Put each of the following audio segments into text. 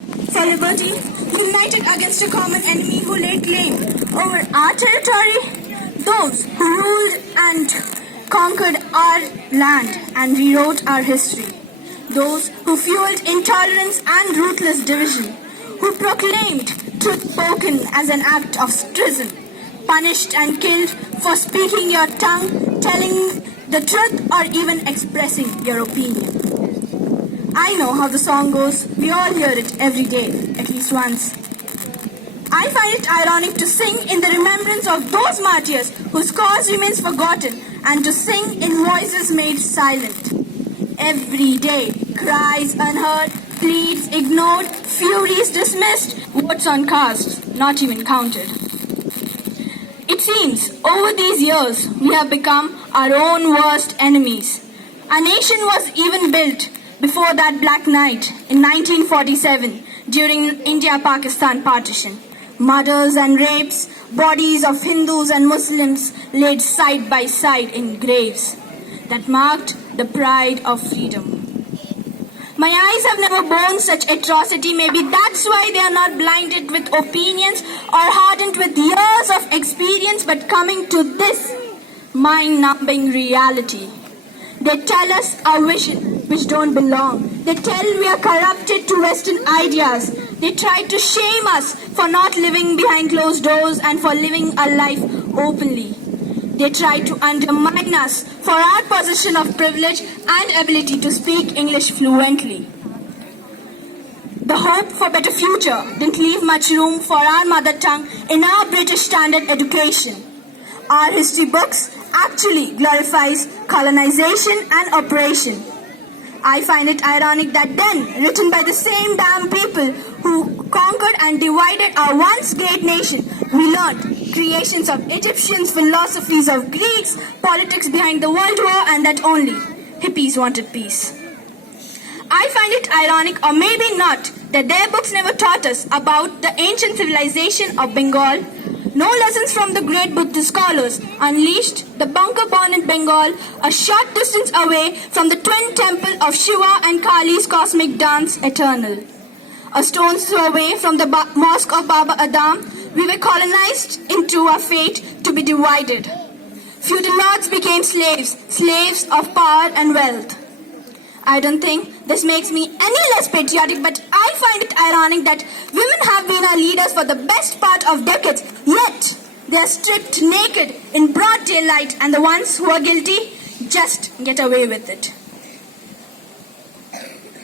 for liberty, united against a common enemy who laid claim over our territory, those who ruled and conquered our land and rewrote our history, those who fueled intolerance and ruthless division, who proclaimed truth spoken as an act of treason, punished and killed for speaking your tongue, telling the truth, or even expressing your opinion. I know how the song goes. We all hear it every day, at least once. I find it ironic to sing in the remembrance of those martyrs whose cause remains forgotten and to sing in voices made silent. Every day, cries unheard, pleads ignored, furies dismissed, votes uncast, not even counted. It seems, over these years, we have become our own worst enemies. Our nation was even built before that black night in 1947 during India-Pakistan partition. Murders and rapes, bodies of Hindus and Muslims laid side by side in graves that marked the pride of freedom. My eyes have never borne such atrocity. Maybe that's why they are not blinded with opinions or hardened with years of experience, but coming to this mind-numbing reality. They tell us our vision, which don't belong. They tell we are corrupted to Western ideas. They try to shame us for not living behind closed doors and for living our life openly. They try to undermine us for our position of privilege and ability to speak English fluently. The hope for better future didn't leave much room for our mother tongue in our British standard education. Our history books actually glorifies colonization and oppression. I find it ironic that then, written by the same damn people who conquered and divided our once great nation, we learned creations of Egyptians, philosophies of Greeks, politics behind the World War, and that only hippies wanted peace. I find it ironic, or maybe not, that their books never taught us about the ancient civilization of Bengal. No lessons from the great Buddhist scholars unleashed the bunker born in Bengal, a short distance away from the twin temple of Shiva and Kali's cosmic dance eternal. A stone's throw away from the mosque of Baba Adam, we were colonized into our fate to be divided. Feudal lords became slaves, slaves of power and wealth. I don't think this makes me any less patriotic, but I find it ironic that women have been our leaders for the best part of decades, yet they are stripped naked in broad daylight, and the ones who are guilty just get away with it.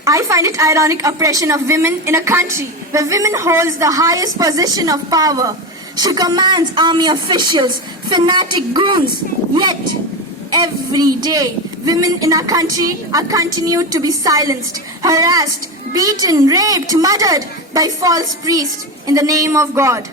I find it ironic oppression of women in a country where women holds the highest position of power. She commands army officials, fanatic goons, yet every day women in our country are continued to be silenced, harassed, beaten, raped, murdered by false priests in the name of God.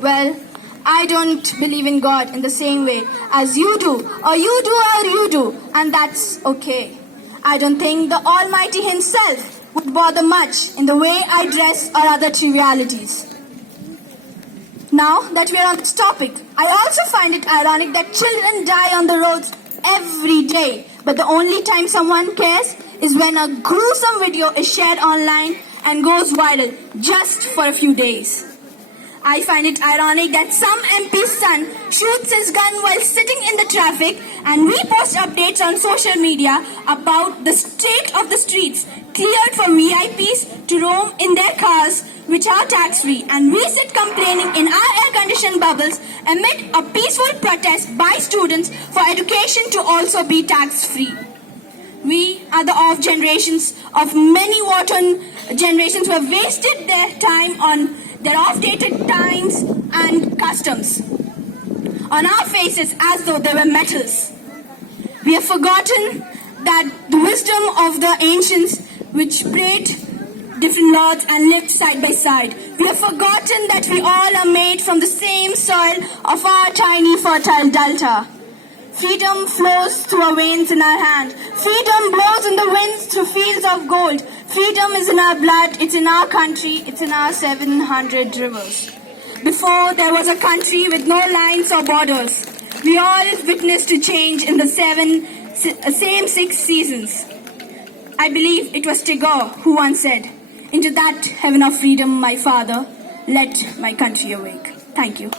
Well, I don't believe in God in the same way as you do, or you do, and that's okay. I don't think the Almighty Himself would bother much in the way I dress or other trivialities. Now that we are on this topic, I also find it ironic that children die on the roads every day, but the only time someone cares is when a gruesome video is shared online and goes viral just for a few days. I find it ironic that some MP's son shoots his gun while sitting in the traffic, and we post updates on social media about the state of the streets cleared for VIPs to roam in their cars, which are tax-free, and we sit complaining in our air-conditioned bubbles amid a peaceful protest by students for education to also be tax-free. We are the off generations of many war-torn generations who have wasted their time on their off-dated times and customs on our faces as though they were metals. We have forgotten that the wisdom of the ancients which prayed different lords and lived side by side. We have forgotten that we all are made from the same soil of our tiny fertile delta. Freedom flows through our veins in our hand. Freedom blows in the winds through fields of gold. Freedom is in our blood, it's in our country, it's in our 700 rivers. Before there was a country with no lines or borders, we all witnessed a change in the same 6 seasons. I believe it was Tagore who once said, Into that heaven of freedom, my father, let my country awake. Thank you.